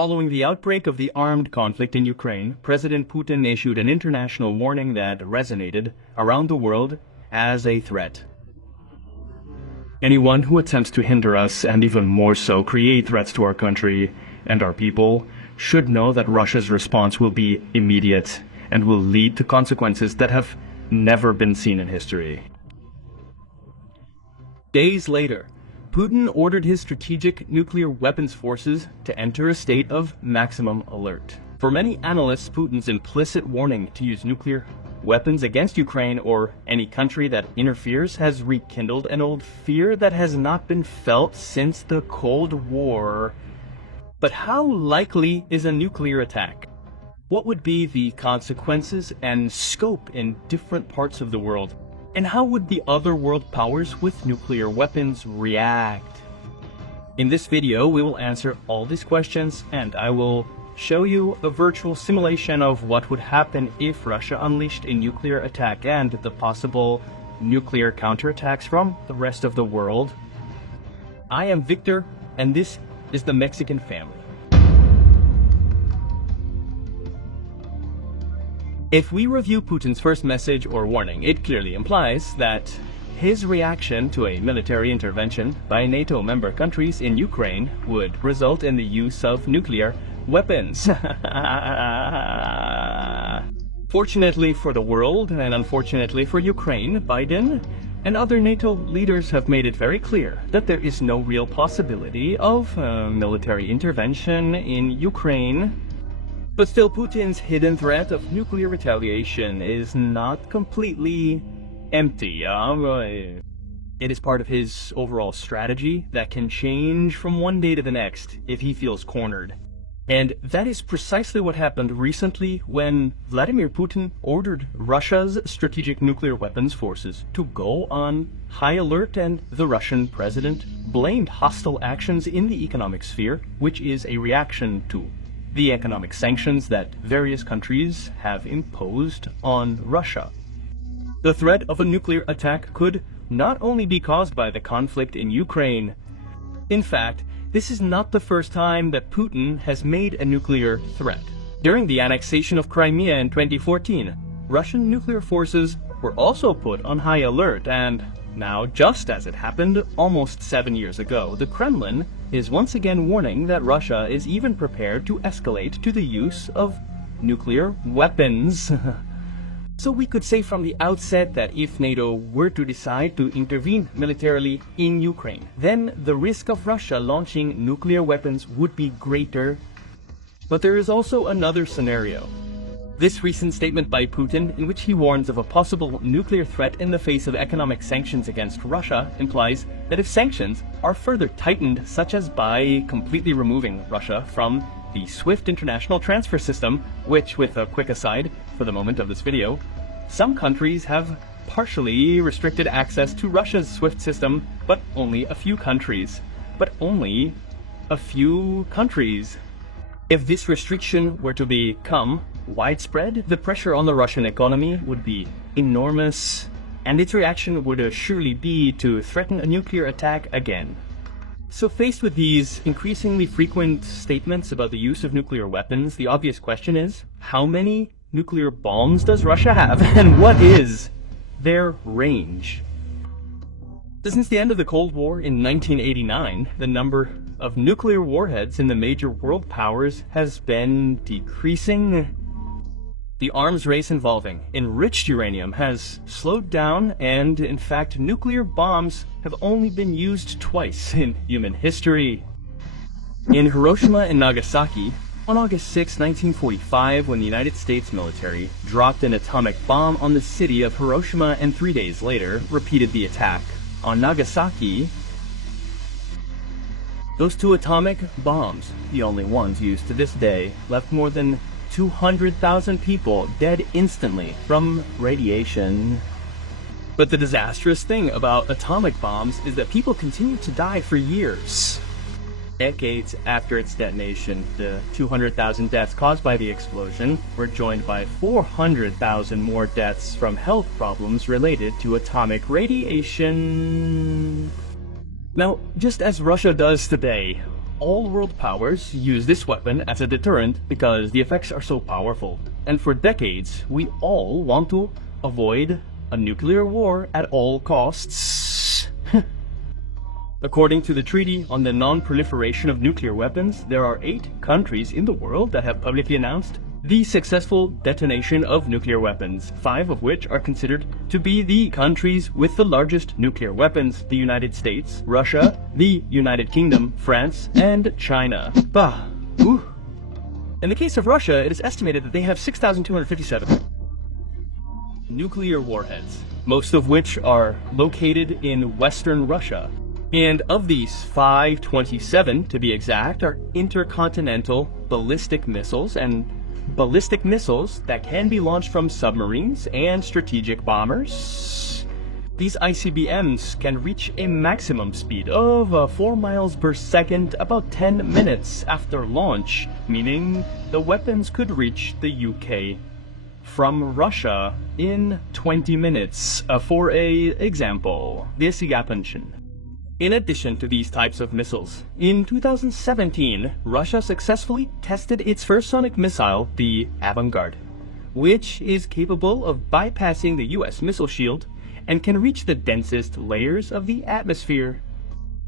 Following the outbreak of the armed conflict in Ukraine, President Putin issued an international warning that resonated around the world as a threat. Anyone who attempts to hinder us, and even more so create threats to our country and our people, should know that Russia's response will be immediate and will lead to consequences that have never been seen in history. Days later, Putin ordered his strategic nuclear weapons forces to enter a state of maximum alert. For many analysts, Putin's implicit warning to use nuclear weapons against Ukraine or any country that interferes has rekindled an old fear that has not been felt since the Cold War. But how likely is a nuclear attack? What would be the consequences and scope in different parts of the world? And how would the other world powers with nuclear weapons react? In this video, we will answer all these questions, and I will show you a virtual simulation of what would happen if Russia unleashed a nuclear attack and the possible nuclear counterattacks from the rest of the world. I am Victor, and this is the Mexican family. If we review Putin's first message or warning, it clearly implies that his reaction to a military intervention by NATO member countries in Ukraine would result in the use of nuclear weapons. Fortunately for the world, and unfortunately for Ukraine, Biden and other NATO leaders have made it very clear that there is no real possibility of military intervention in Ukraine. But still, Putin's hidden threat of nuclear retaliation is not completely empty. It is part of his overall strategy that can change from one day to the next if he feels cornered. And that is precisely what happened recently when Vladimir Putin ordered Russia's strategic nuclear weapons forces to go on high alert, and the Russian president blamed hostile actions in the economic sphere, which is a reaction to the economic sanctions that various countries have imposed on Russia. The threat of a nuclear attack could not only be caused by the conflict in Ukraine. In fact, this is not the first time that Putin has made a nuclear threat. During the annexation of Crimea in 2014, Russian nuclear forces were also put on high alert, and now, just as it happened almost 7 years ago, the Kremlin is once again warning that Russia is even prepared to escalate to the use of nuclear weapons. So we could say from the outset that if NATO were to decide to intervene militarily in Ukraine, then the risk of Russia launching nuclear weapons would be greater. But there is also another scenario. This recent statement by Putin, in which he warns of a possible nuclear threat in the face of economic sanctions against Russia, implies that if sanctions are further tightened, such as by completely removing Russia from the SWIFT international transfer system, which, with a quick aside for the moment of this video, some countries have partially restricted access to Russia's SWIFT system, but only a few countries. If this restriction were to become widespread, the pressure on the Russian economy would be enormous, and its reaction would surely be to threaten a nuclear attack again. So faced with these increasingly frequent statements about the use of nuclear weapons, the obvious question is, how many nuclear bombs does Russia have, and what is their range? Since the end of the Cold War in 1989, the number of nuclear warheads in the major world powers has been decreasing. The arms race involving enriched uranium has slowed down, and in fact, nuclear bombs have only been used twice in human history. In Hiroshima and Nagasaki, on August 6, 1945, when the United States military dropped an atomic bomb on the city of Hiroshima and 3 days later repeated the attack on Nagasaki, those two atomic bombs, the only ones used to this day, left more than 200,000 people dead instantly from radiation. But the disastrous thing about atomic bombs is that people continue to die for years. Decades after its detonation, the 200,000 deaths caused by the explosion were joined by 400,000 more deaths from health problems related to atomic radiation. Now, just as Russia does today, All world powers use this weapon as a deterrent because the effects are so powerful. And for decades, we all want to avoid a nuclear war at all costs. According to the Treaty on the Non-Proliferation of Nuclear Weapons, there are 8 countries in the world that have publicly announced the successful detonation of nuclear weapons, 5 of which are considered to be the countries with the largest nuclear weapons: the United States, Russia, the United Kingdom, France, and China. Bah. Ooh. In the case of Russia, it is estimated that they have 6,257 nuclear warheads, most of which are located in Western Russia. And of these, 527, to be exact, are intercontinental ballistic missiles, and ballistic missiles that can be launched from submarines and strategic bombers. These ICBMs can reach a maximum speed of 4 miles per second about 10 minutes after launch, meaning the weapons could reach the UK from Russia in 20 minutes. For a example, this Japanchen. In addition to these types of missiles, in 2017, Russia successfully tested its first sonic missile, the Avangard, which is capable of bypassing the US missile shield and can reach the densest layers of the atmosphere.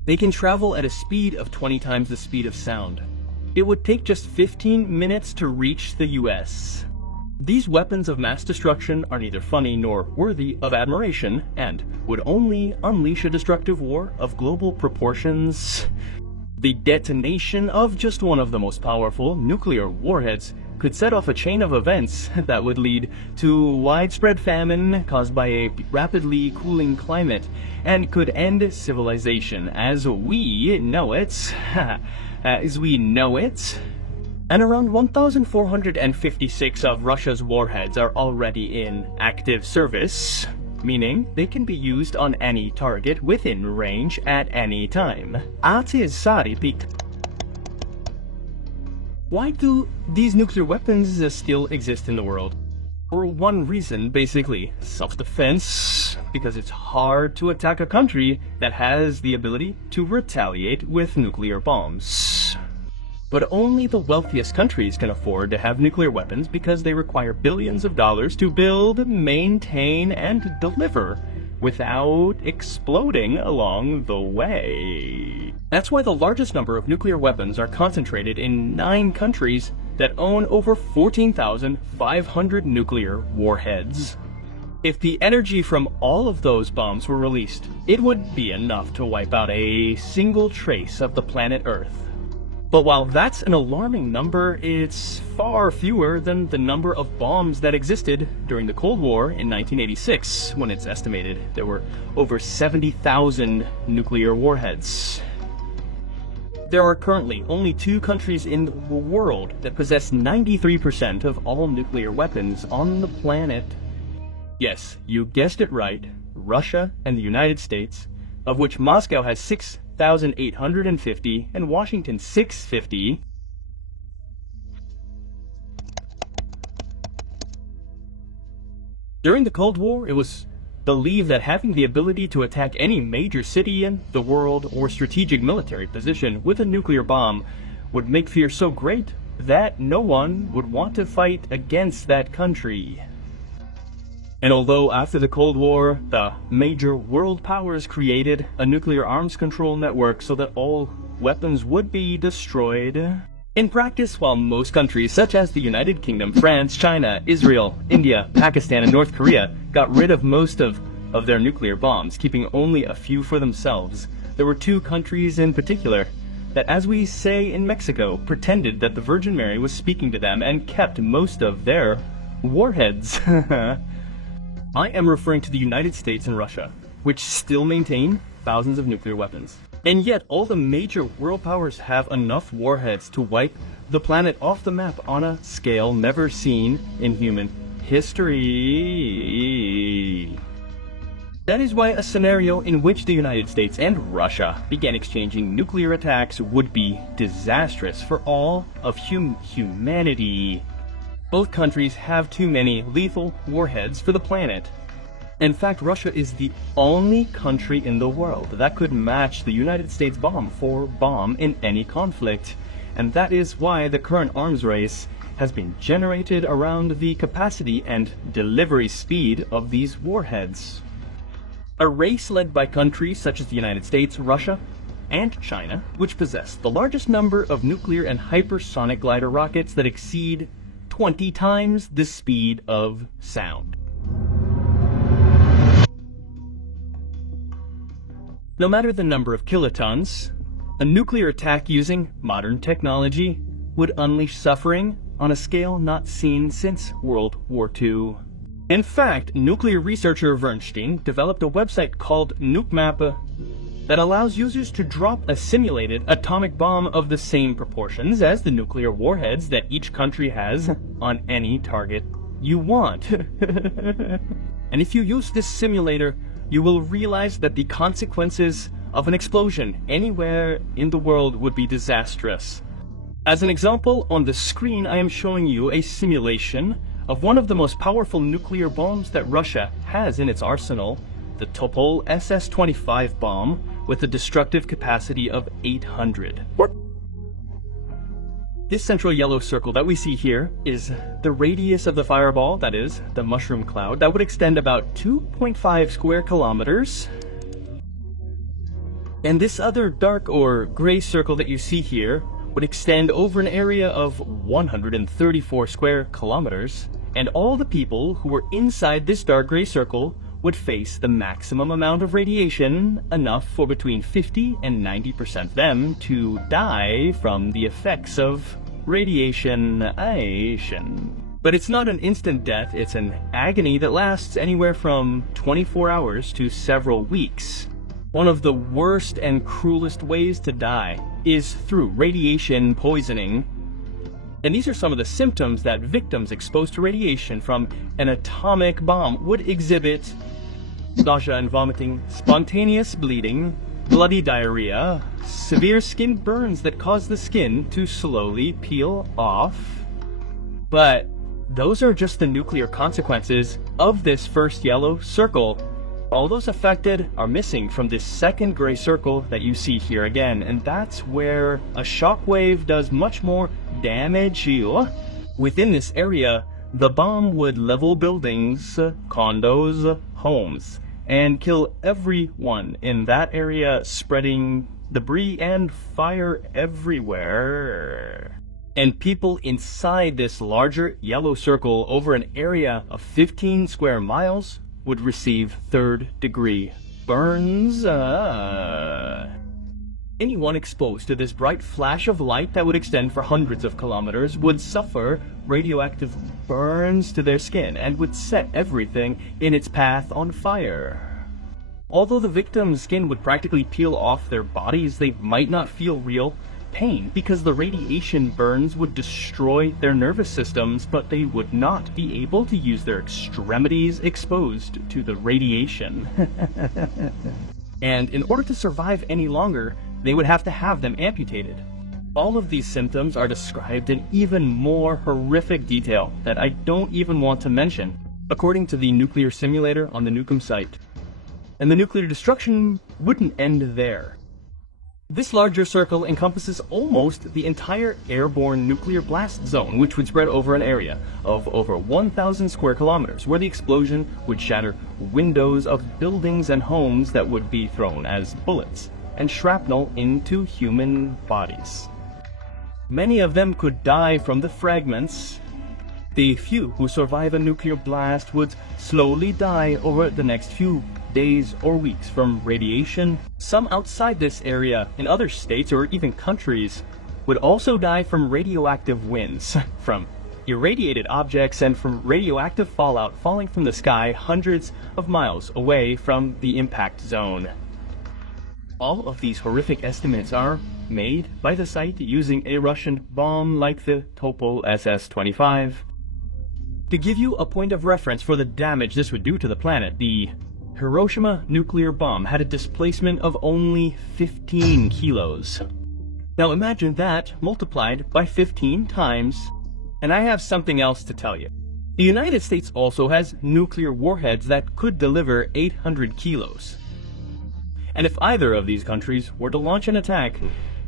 They can travel at a speed of 20 times the speed of sound. It would take just 15 minutes to reach the US. These weapons of mass destruction are neither funny nor worthy of admiration, and would only unleash a destructive war of global proportions. The detonation of just one of the most powerful nuclear warheads could set off a chain of events that would lead to widespread famine caused by a rapidly cooling climate, and could end civilization as we know it. And around 1,456 of Russia's warheads are already in active service, meaning they can be used on any target within range at any time. Why do these nuclear weapons still exist in the world? For one reason, basically, self-defense, because it's hard to attack a country that has the ability to retaliate with nuclear bombs. But only the wealthiest countries can afford to have nuclear weapons because they require billions of dollars to build, maintain, and deliver without exploding along the way. That's why the largest number of nuclear weapons are concentrated in 9 countries that own over 14,500 nuclear warheads. If the energy from all of those bombs were released, it would be enough to wipe out a single trace of the planet Earth. But while that's an alarming number, it's far fewer than the number of bombs that existed during the Cold War in 1986, when it's estimated there were over 70,000 nuclear warheads. There are currently only 2 countries in the world that possess 93% of all nuclear weapons on the planet. Yes, you guessed it right, Russia and the United States, of which Moscow has 6,850 and Washington 650. During the Cold War, it was believed that having the ability to attack any major city in the world or strategic military position with a nuclear bomb would make fear so great that no one would want to fight against that country. And although after the Cold War, the major world powers created a nuclear arms control network so that all weapons would be destroyed, in practice, while most countries such as the United Kingdom, France, China, Israel, India, Pakistan, and North Korea got rid of most of their nuclear bombs, keeping only a few for themselves, there were 2 countries in particular that, as we say in Mexico, pretended that the Virgin Mary was speaking to them and kept most of their warheads. I am referring to the United States and Russia, which still maintain thousands of nuclear weapons. And yet, all the major world powers have enough warheads to wipe the planet off the map on a scale never seen in human history. That is why a scenario in which the United States and Russia began exchanging nuclear attacks would be disastrous for all of humanity. Both countries have too many lethal warheads for the planet. In fact, Russia is the only country in the world that could match the United States bomb for bomb in any conflict. And that is why the current arms race has been generated around the capacity and delivery speed of these warheads. A race led by countries such as the United States, Russia, and China, which possess the largest number of nuclear and hypersonic glider rockets that exceed 20 times the speed of sound. No matter the number of kilotons, a nuclear attack using modern technology would unleash suffering on a scale not seen since World War II. In fact, nuclear researcher Wernstein developed a website called NukeMap that allows users to drop a simulated atomic bomb of the same proportions as the nuclear warheads that each country has on any target you want. And if you use this simulator, you will realize that the consequences of an explosion anywhere in the world would be disastrous. As an example, on the screen I am showing you a simulation of one of the most powerful nuclear bombs that Russia has in its arsenal, the Topol SS-25 bomb with a destructive capacity of 800. This central yellow circle that we see here is the radius of the fireball, that is, the mushroom cloud, that would extend about 2.5 square kilometers. And this other dark or gray circle that you see here would extend over an area of 134 square kilometers, and all the people who were inside this dark gray circle would face the maximum amount of radiation, enough for between 50 and 90% of them to die from the effects of radiation. But it's not an instant death, it's an agony that lasts anywhere from 24 hours to several weeks. One of the worst and cruelest ways to die is through radiation poisoning. And these are some of the symptoms that victims exposed to radiation from an atomic bomb would exhibit: nausea and vomiting, spontaneous bleeding, bloody diarrhea, severe skin burns that cause the skin to slowly peel off. But those are just the nuclear consequences of this first yellow circle. All those affected are missing from this second gray circle that you see here again, and that's where a shockwave does much more damage. Within this area, the bomb would level buildings, condos, homes, and kill everyone in that area, spreading debris and fire everywhere. And people inside this larger yellow circle over an area of 15 square miles would receive third-degree burns. Anyone exposed to this bright flash of light that would extend for hundreds of kilometers would suffer radioactive burns to their skin and would set everything in its path on fire. Although the victim's skin would practically peel off their bodies, they might not feel real pain because the radiation burns would destroy their nervous systems, but they would not be able to use their extremities exposed to the radiation. And in order to survive any longer, they would have to have them amputated. All of these symptoms are described in even more horrific detail that I don't even want to mention, according to the nuclear simulator on the Nukem site. And the nuclear destruction wouldn't end there. This larger circle encompasses almost the entire airborne nuclear blast zone, which would spread over an area of over 1,000 square kilometers, where the explosion would shatter windows of buildings and homes that would be thrown as bullets and shrapnel into human bodies. Many of them could die from the fragments. The few who survive a nuclear blast would slowly die over the next few days or weeks from radiation. Some outside this area, in other states or even countries, would also die from radioactive winds, from irradiated objects, and from radioactive fallout falling from the sky hundreds of miles away from the impact zone. All of these horrific estimates are made by the site using a Russian bomb like the Topol SS-25. To give you a point of reference for the damage this would do to the planet, the Hiroshima nuclear bomb had a displacement of only 15 kilos. Now imagine that multiplied by 15 times, and I have something else to tell you. The United States also has nuclear warheads that could deliver 800 kilos. And if either of these countries were to launch an attack,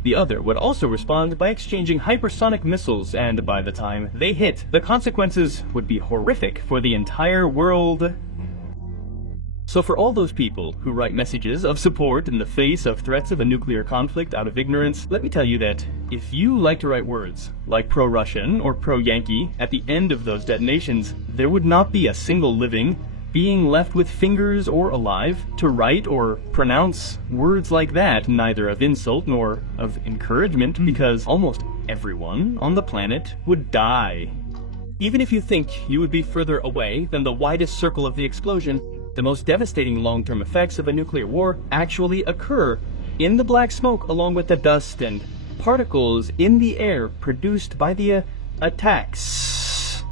the other would also respond by exchanging hypersonic missiles, and by the time they hit, the consequences would be horrific for the entire world. So for all those people who write messages of support in the face of threats of a nuclear conflict out of ignorance, let me tell you that if you like to write words like pro-Russian or pro-Yankee at the end of those detonations, there would not be a single living being left with fingers or alive to write or pronounce words like that, neither of insult nor of encouragement, because almost everyone on the planet would die. Even if you think you would be further away than the widest circle of the explosion, the most devastating long-term effects of a nuclear war actually occur in the black smoke, along with the dust and particles in the air produced by the attacks.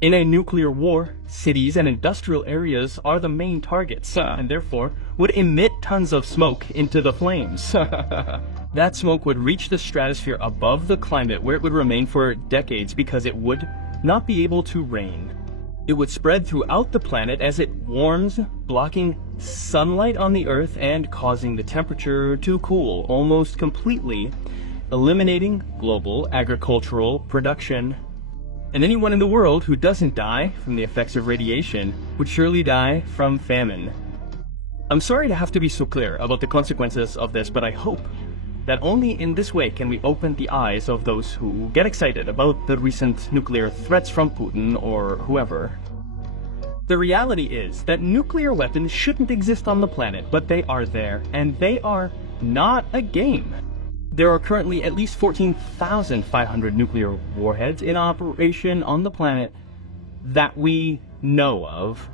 In a nuclear war, cities and industrial areas are the main targets, and therefore would emit tons of smoke into the flames. That smoke would reach the stratosphere above the climate, where it would remain for decades because it would not be able to rain. It would spread throughout the planet as it warms, blocking sunlight on the Earth and causing the temperature to cool almost completely, eliminating global agricultural production. And anyone in the world who doesn't die from the effects of radiation would surely die from famine. I'm sorry to have to be so clear about the consequences of this, but I hope that only in this way can we open the eyes of those who get excited about the recent nuclear threats from Putin or whoever. The reality is that nuclear weapons shouldn't exist on the planet, but they are there, and they are not a game. There are currently at least 14,500 nuclear warheads in operation on the planet that we know of.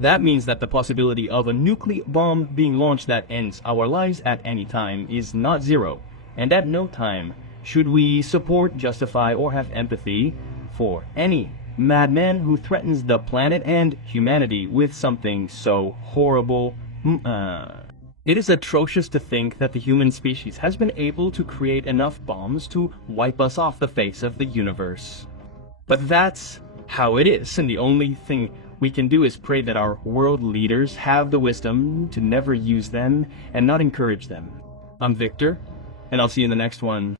That means that the possibility of a nuclear bomb being launched that ends our lives at any time is not zero, and at no time should we support, justify, or have empathy for any madman who threatens the planet and humanity with something so horrible. It is atrocious to think that the human species has been able to create enough bombs to wipe us off the face of the universe. But that's how it is, and the only thing we can do is pray that our world leaders have the wisdom to never use them and not encourage them. I'm Victor, and I'll see you in the next one.